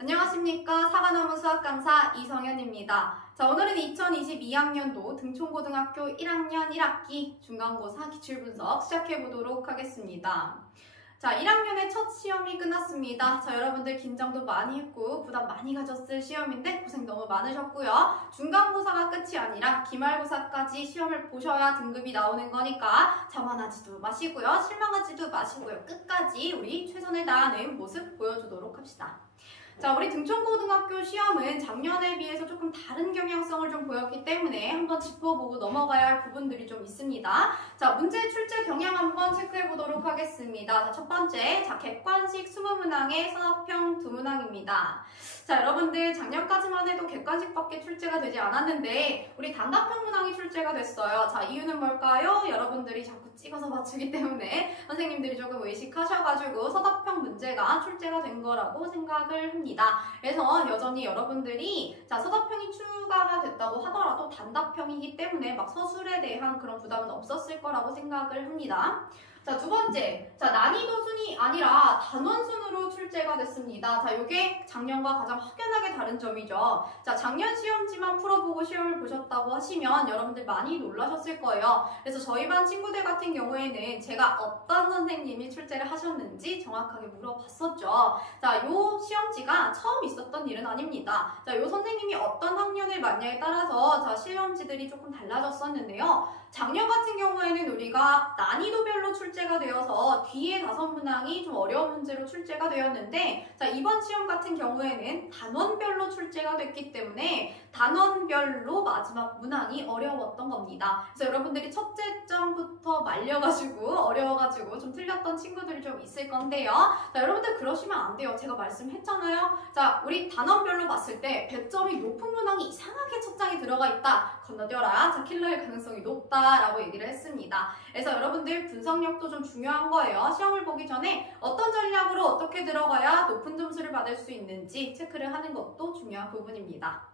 안녕하십니까. 사과나무 수학 강사 이성현입니다. 자, 오늘은 2022학년도 등촌고등학교 1학년 1학기 중간고사 기출분석 시작해보도록 하겠습니다. 자, 1학년의 첫 시험이 끝났습니다. 자, 여러분들 긴장도 많이 했고 부담 많이 가졌을 시험인데 고생 너무 많으셨고요. 중간고사가 끝이 아니라 기말고사까지 시험을 보셔야 등급이 나오는 거니까 자만하지도 마시고요. 실망하지도 마시고요. 끝까지 우리 최선을 다하는 모습 보여주도록 합시다. 자, 우리 등촌고등학교 시험은 작년에 비해서 조금 다른 경향성을 좀 보였기 때문에 한번 짚어보고 넘어가야 할 부분들이 좀 있습니다. 자, 문제 출제 경향 한번 체크해 보도록 하겠습니다. 자, 첫 번째, 자, 객관식 20문항의 선업형 2문항입니다. 자, 여러분들 작년까지만 해도 객관식밖에 출제가 되지 않았는데 우리 단답형 문항이 출제가 됐어요. 자, 이유는 뭘까요? 여러분들이 자꾸 찍어서 맞추기 때문에 선생님들이 조금 의식하셔가지고 서답형 문제가 출제가 된 거라고 생각을 합니다. 그래서 여전히 여러분들이 자, 서답형이 추가가 됐다고 하더라도 단답형이기 때문에 막 서술에 대한 그런 부담은 없었을 거라고 생각을 합니다. 자, 두 번째, 자, 난이도 순이 아니라 단원순으로 출제가 됐습니다. 자, 이게 작년과 가장 확연하게 다른 점이죠. 자, 작년 시험지만 풀어보고 시험을 보셨다고 하시면 여러분들 많이 놀라셨을 거예요. 그래서 저희 반 친구들 같은 경우에는 제가 어떤 선생님이 출제를 하셨는지 정확하게 물어봤었죠. 자, 요 시험지가 처음 있었던 일은 아닙니다. 자, 요 선생님이 어떤 학년을 맞냐에 따라서 자, 시험지들이 조금 달라졌었는데요. 작년 같은 경우에는 우리가 난이도별로 출제가 되어서 뒤에 5문항이 좀 어려운 문제로 출제가 되었는데 자, 이번 시험 같은 경우에는 단원별로 출제가 됐기 때문에 단원별로 마지막 문항이 어려웠던 겁니다. 그래서 여러분들이 첫째 점부터 말려가지고 어려워가지고 좀 틀렸던 친구들이 좀 있을 건데요. 자, 여러분들 그러시면 안 돼요. 제가 말씀했잖아요. 자, 우리 단원별로 봤을 때 배점이 높은 문항이 이상하게 첫 장에 들어가 있다. 건너뛰어라. 자, 킬러일 가능성이 높다라고 얘기를 했습니다. 그래서 여러분들 분석력도 좀 중요한 거예요. 시험을 보기 전에 어떤 전략으로 어떻게 들어가야 높은 점수를 받을 수 있는지 체크를 하는 것도 중요한 부분입니다.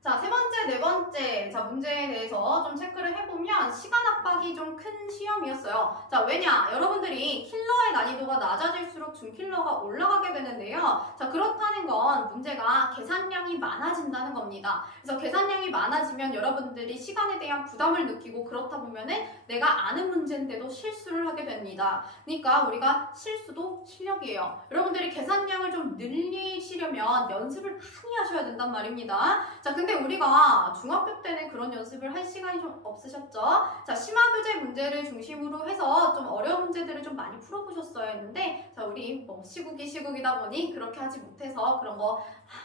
자, 세 번째, 네 번째 자, 문제에 대해서 좀 체크를 해보면 시간 압박이 좀 큰 시험이었어요. 자, 왜냐? 여러분들이 킬러의 난이도가 낮아질수록 준킬러가 올라가게 되는데요. 자, 그렇다는 건 문제가 계산량이 많아진다는 겁니다. 그래서 계산량이 많아지면 여러분들이 시간에 대한 부담을 느끼고 그렇다 보면은 내가 아는 문제인데도 실수를 하게 됩니다. 그러니까 우리가 실수도 실력이에요. 여러분들이 계산량을 좀 늘리시려면 연습을 많이 하셔야 된단 말입니다. 자, 근데 우리가 중학교 때는 그런 연습을 할 시간이 좀 없으셨죠? 자, 심화교재 문제를 중심으로 해서 좀 어려운 문제들을 좀 많이 풀어보셨어야 했는데 자, 우리 뭐 시국이다 보니 그렇게 하지 못해서 그런 거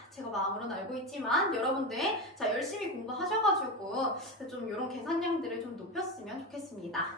제가 마음으로는 알고 있지만 여러분들 자, 열심히 공부하셔가지고 좀 이런 계산량들을 좀 높였으면 좋겠습니다.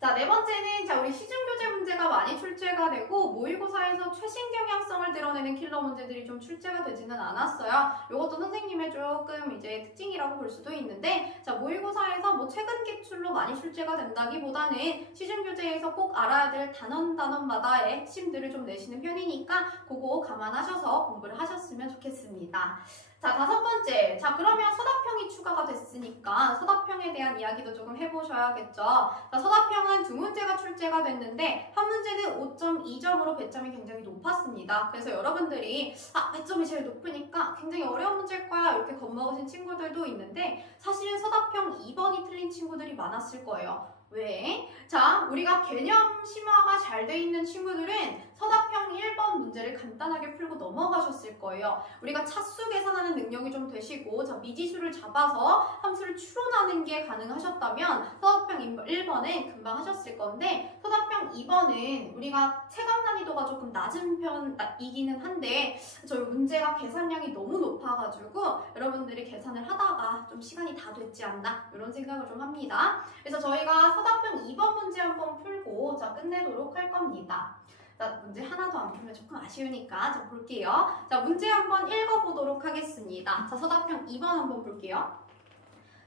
자, 네 번째는 자, 우리 시중교재 문제가 많이 출제가 되고 모의고사에서 최신 경향성을 드러내는 킬러 문제들이 좀 출제가 되지는 않았어요. 이것도 선생님의 조금 이제 특징이라고 볼 수도 있는데 자, 모의고사에서 뭐 최근 기출로 많이 출제가 된다기보다는 시중교재에서 꼭 알아야 될 단원마다의 핵심들을 좀 내시는 편이니까 그거 감안하셔서 공부를 하셨으면 좋겠습니다. 자, 다섯 번째. 자, 그러면 서답형이 추가가 됐으니까 서답형에 대한 이야기도 조금 해보셔야겠죠. 자, 서답형은 2문제가 출제가 됐는데 한 문제는 5.2점으로 배점이 굉장히 높았습니다. 그래서 여러분들이 배점이 제일 높으니까 굉장히 어려운 문제일 거야 이렇게 겁먹으신 친구들도 있는데 사실은 서답형 2번이 틀린 친구들이 많았을 거예요. 왜? 자, 우리가 개념 심화가 잘 돼 있는 친구들은 서답형 1번 문제를 간단하게 풀고 넘어가셨을 거예요. 우리가 차수 계산하는 능력이 좀 되시고 자, 미지수를 잡아서 함수를 추론하는 게 가능하셨다면 서답형 1번은 금방 하셨을 건데 서답형 2번은 우리가 체감 난이도가 조금 낮은 편이기는 한데 저 문제가 계산량이 너무 높아가지고 여러분들이 계산을 하다가 좀 시간이 다 됐지 않나 이런 생각을 좀 합니다. 그래서 저희가 서답형 2번 문제 한번 풀고 자, 끝내도록 할 겁니다. 자, 문제 하나도 안 풀면 조금 아쉬우니까 좀 볼게요. 자, 문제 한번 읽어보도록 하겠습니다. 자, 서답형 2번 한번 볼게요.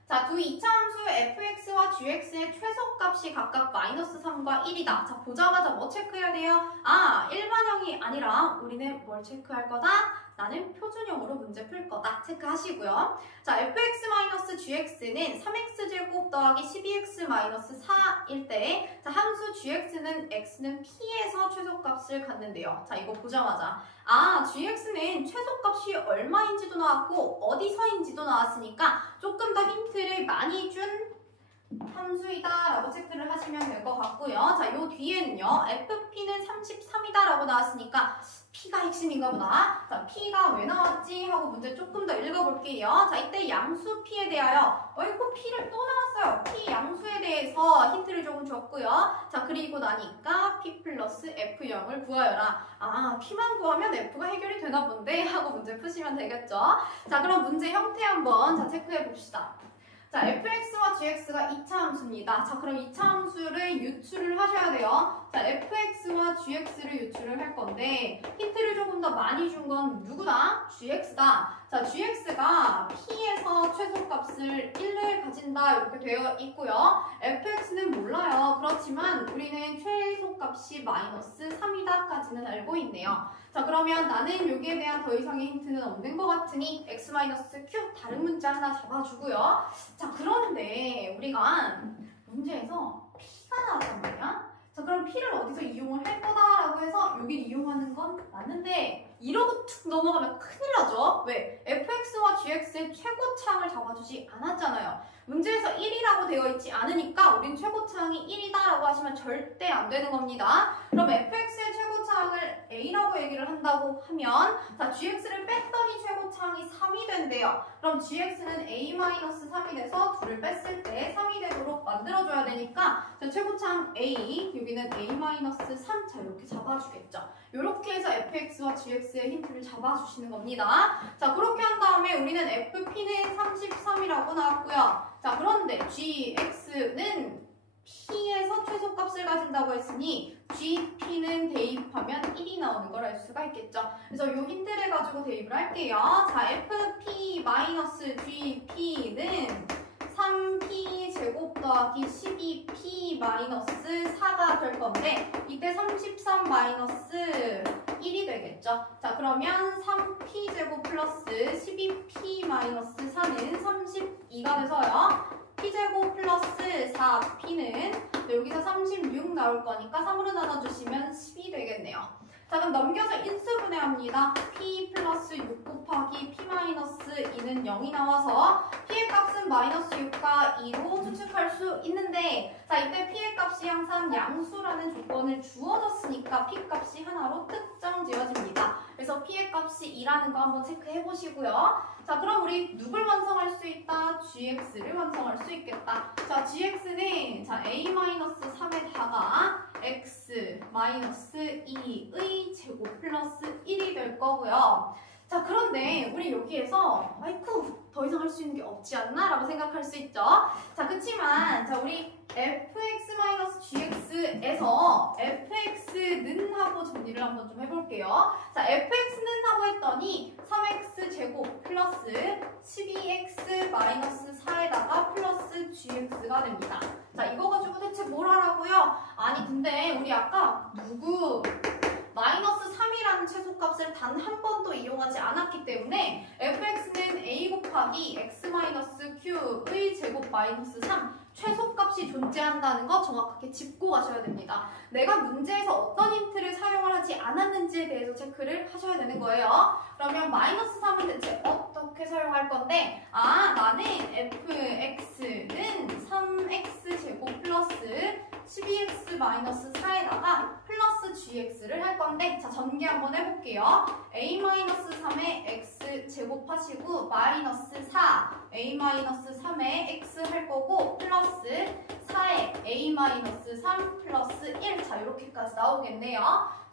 자, 두 이차함수 fx와 gx의 최소값이 각각 -3과 1이다. 자, 보자마자 뭐 체크해야 돼요? 일반형이 아니라 우리는 뭘 체크할 거다? 나는 표준형으로 문제 풀 거다. 체크하시고요. 자, fx-gx는 3x제곱 더하기 12x-4일 때, 자, 함수 gx는 x는 p에서 최소값을 갖는데요. 자, 이거 보자마자 gx는 최소값이 얼마인지도 나왔고 어디서인지도 나왔으니까 조금 더 힌트를 많이 준 함수이다 라고 체크를 하시면 될 것 같고요. 자, 요 뒤에는요, fp는 33이다 라고 나왔으니까 p가 핵심인가 보다. 자, p가 왜 나왔지? 하고 문제 조금 더 읽어볼게요. 자, 이때 양수 p에 대하여 어이구 p를 또 나왔어요. p 양수에 대해서 힌트를 조금 줬고요. 자, 그리고 나니까 p 플러스 f0을 구하여라. p만 구하면 f가 해결이 되나 본데 하고 문제 푸시면 되겠죠. 자, 그럼 문제 형태 한번 체크해 봅시다. 자, fx와 gx가 2차 함수입니다. 자, 그럼 2차 함수를 유출을 하셔야 돼요. 자, fx와 gx를 유출을 할 건데 힌트를 조금 더 많이 준 건 누구다? gx다. 자, gx가 p에서 최소값을 1을 가진다 이렇게 되어 있고요. fx는 몰라요. 그렇지만 우리는 최소값이 마이너스 3이다까지는 알고 있네요. 자, 그러면 나는 여기에 대한 더 이상의 힌트는 없는 것 같으니 x-q 다른 문자 하나 잡아주고요. 자, 그런데 우리가 문제에서 p가 나왔단 말이야. 자, 그럼 p를 어디서 이용을 할 거다라고 해서 여기를 이용하는 건 맞는데 이러고 툭 넘어가면 큰일 나죠? 왜? fx와 gx의 최고차항을 잡아주지 않았잖아요. 문제에서 1이라고 되어 있지 않으니까 우린 최고차항이 1이다 라고 하시면 절대 안 되는 겁니다. 그럼 fx의 최고차항을 a라고 얘기를 한다고 하면 자, gx를 뺐더니 최고차항이 3이 된대요. 그럼 gx는 a-3이 돼서 2를 뺐을 때 3이 되도록 만들어줘야 되니까 자, 최고차항 a, 여기는 a-3, 자, 이렇게 잡아주겠죠. 이렇게 해서 fx와 gx의 힌트를 잡아주시는 겁니다. 자, 그렇게 한 다음에 우리는 fp는 33이라고 나왔고요. 자, 그런데 gx는 p에서 최소값을 가진다고 했으니 gp는 대입하면 1이 나오는 걸 알 수가 있겠죠. 그래서 이 힌트를 가지고 대입을 할게요. 자, fp-gp는 3p 제곱 더하기 12p-4가 될 건데 이때 33 마이너스 1이 되겠죠. 자, 그러면 3p 제곱 플러스 12p-4는 32가 돼서요. p제곱 플러스 4p는 여기서 36 나올 거니까 3으로 나눠주시면 10이 되겠네요. 자, 그럼 넘겨서 인수분해합니다. p 플러스 6 곱하기 p-2는 0이 나와서 p의 값은 마이너스 6과 2로 추측할 수 있는데 자, 이때 p의 값이 항상 양수라는 조건을 주어졌으니까 p 값이 하나로 특정 지어집니다. 그래서 p의 값이 2라는 거 한번 체크해 보시고요. 자, 그럼 우리 누굴 완성할 수 있다? gx를 완성할 수 있겠다. 자, gx는 자, a-3에다가 x-2의 제곱 플러스 1이 될 거고요. 자, 그런데 우리 여기에서 아이쿠 더 이상 할 수 있는 게 없지 않나? 라고 생각할 수 있죠. 자, 그치만 자, 우리 fx-gx에서 fx는 하고 정리를 한번 좀 해볼게요. 자, fx는 하고 했더니 3x제곱 플러스 12x-4에다가 플러스 gx가 됩니다. 자, 이거 가지고 대체 뭘 하라고요? 아니, 근데 우리 아까 마이너스 3이라는 최소값을 단 한 번도 이용하지 않았기 때문에 fx는 a 곱하기 x-q의 제곱 마이너스 3 최소값이 존재한다는 거 정확하게 짚고 가셔야 됩니다. 내가 문제에서 어떤 힌트를 사용을 하지 않았는지에 대해서 체크를 하셔야 되는 거예요. 그러면 마이너스 3은 대체 어떻게 사용할 건데 나는 fx는 3x제곱 플러스 12x-4에다가 플러스 gx를 할 건데 자, 전개 한번 해볼게요. a-3에 x 제곱하시고 마이너스 4 a-3에 x 할 거고 플러스 4에 a-3 플러스 1 자, 이렇게까지 나오겠네요.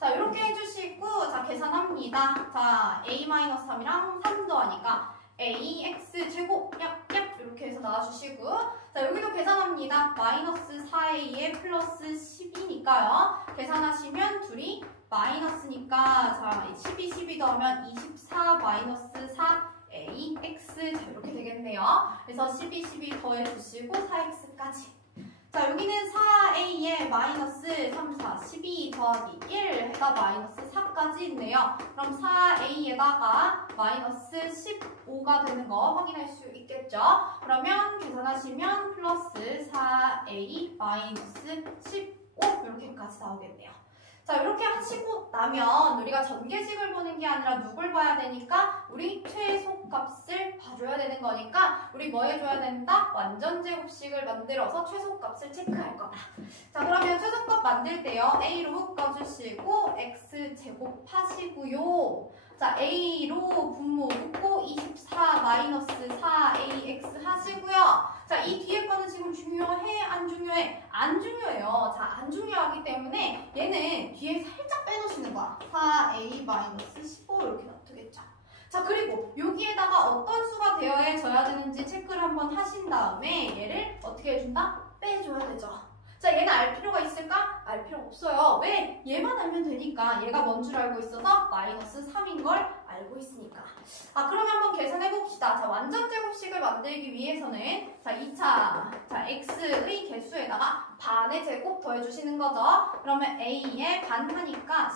자, 이렇게 해주시고 자, 계산합니다. 자, a-3이랑 3 더하니까 ax 제곱 얍얍 이렇게 해서 나와주시고 자, 여기도 계산합니다. 마이너스 4a에 플러스 10이니까요. 계산하시면 둘이 마이너스니까 자, 12 더하면 24 마이너스 4ax 자, 이렇게 되겠네요. 그래서 12 더해주시고 4x까지 자, 여기는 4a에 마이너스 3, 4, 12 더하기 1 해가 마이너스 4까지 있네요. 그럼 4a에다가 마이너스 15가 되는 거 확인할 수 있겠죠? 그러면 계산하시면 플러스 4a 마이너스 15 이렇게까지 나오겠네요. 자, 이렇게 하시고 나면 우리가 전개식을 보는 게 아니라 누굴 봐야 되니까 우리 최소값을 봐줘야 되는 거니까 우리 뭐 해줘야 된다? 완전제곱식을 만들어서 최소값을 체크할 거다. 자, 그러면 최소값 만들 때요. A로 묶어주시고 X제곱 하시고요. 자, A로 분모 묶고 24 마이너스 4AX 하시고요. 자, 이 뒤에 거는 지금 중요해? 안 중요해? 안 중요해요. 자, 안 중요하기 때문에 얘는 뒤에 살짝 빼놓으시는 거야. 4A 마이너스 15 이렇게 놔두겠죠. 자, 그리고 여기에다가 어떤 수가 되어져야 되는지 체크를 한번 하신 다음에 얘를 어떻게 해준다? 빼줘야 되죠. 자, 얘는 알 필요가 있을까? 알 필요 없어요. 왜? 얘만 알면 되니까. 얘가 뭔 줄 알고 있어서 마이너스 3인 걸 알고 있으니까. 아, 그러면 한번 계산해 봅시다. 자, 완전제곱식을 만들기 위해서는 자, 2차 자, x의 개수에다가 반의 제곱 더해주시는 거죠. 그러면 a에 반 하니까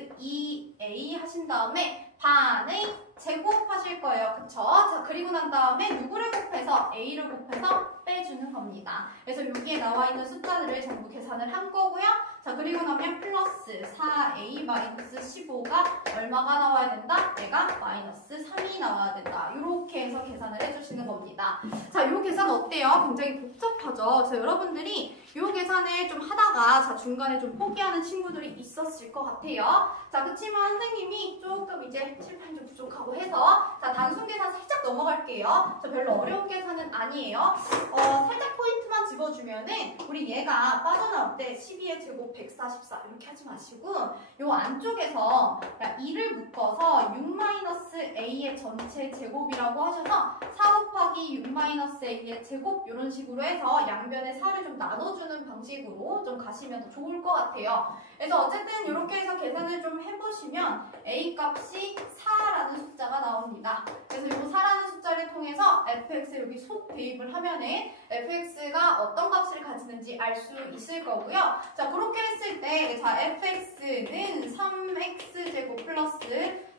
12-2a 하신 다음에 반의 제곱 하실 거예요. 그쵸? 자, 그리고 난 다음에 누구를 곱해서 A를 곱해서 빼주는 겁니다. 그래서 여기에 나와 있는 숫자들을 전부 계산을 한 거고요. 자, 그리고 나면 플러스 4A 마이너스 15가 얼마가 나와야 된다? 얘가 마이너스 3이 나와야 된다. 이렇게 해서 계산을 해주시는 겁니다. 자, 이 계산 어때요? 굉장히 복잡하죠? 그래서 여러분들이 이 계산을 좀 하다가 자, 중간에 좀 포기하는 친구들이 있었을 것 같아요. 자, 그치만 선생님이 조금 이제 칠판이 좀 부족하고 해서 자, 단순 계산 살짝 넘어갈게요. 저 별로 어려운 계산은 아니에요. 살짝 포인트만 집어주면은 우리 얘가 빠져나올 때 12의 제곱 144 이렇게 하지 마시고 요 안쪽에서 2를 묶어서 6-a의 전체 제곱이라고 하셔서 4 곱하기 6-a의 제곱 이런 식으로 해서 양변에 4를 좀 나눠주는 방식으로 좀 가시면 더 좋을 것 같아요. 그래서 어쨌든 이렇게 해서 계산을 좀 해보시면 a 값이 4라는 숫자가 나옵니다. 그래서 이 4라는 숫자를 통해서 fx 여기 속 대입을 하면은 fx가 어떤 값을 가지는지 알 수 있을 거고요. 자, 그렇게 했을 때 자, fx는 3x제곱 플러스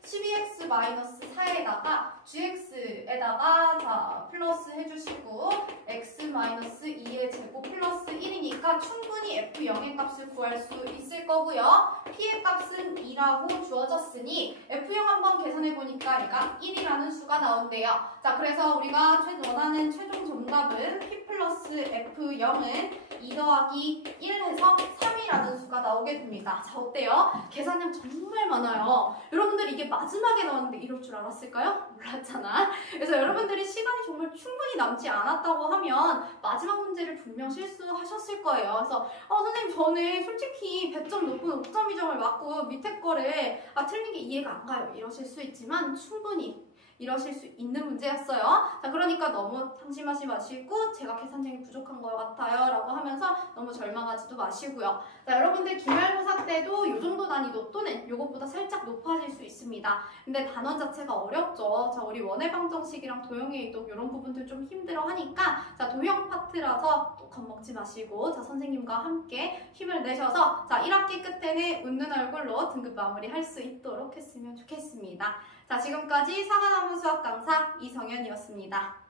12x 마이너스 4에다가 gx에다가 자, 플러스 해주시고 x 마이너스 2의 제곱 플러스 1이니까 충분히 f0의 값을 구할 수 있을 거고요. p의 값은 2라고 주어졌으니 f0 한번 계산해보니까 얘가 1이라는 수가 나온대요. 자, 그래서 우리가 원하는 최종 정답은 p 플러스 f0은 2 더하기 1 해서 3이라는 수가 나오게 됩니다. 자, 어때요? 계산량 정말 많아요. 여러분들 이게 마지막에 나왔는데 이럴 줄 알았을까요? 몰랐잖아. 그래서 여러분들이 시간이 정말 충분히 남지 않았다고 하면 마지막 문제를 분명 실수하셨을 거예요. 그래서 선생님 저는 솔직히 100점 높은 5.2점을 맞고 밑에 거를 틀린 게 이해가 안 가요. 이러실 수 있지만 충분히 이러실 수 있는 문제였어요. 자, 그러니까 너무 상심하지 마시고 제가 계산량이 부족한 것 같아요 라고 하면서 너무 절망하지도 마시고요. 자, 여러분들 기말고사 때도 이 정도 난이도 또는 이것보다 살짝 높아질 수 있습니다. 근데 단원 자체가 어렵죠. 자, 우리 원해방정식이랑 도형의 이동 이런 부분들 좀 힘들어 하니까 자, 도형 파트라서 또 겁먹지 마시고 자, 선생님과 함께 힘을 내셔서 자, 1학기 끝에는 웃는 얼굴로 등급 마무리할 수 있도록 했으면 좋겠습니다. 자, 지금까지 사과나무 수학 강사 이성현이었습니다.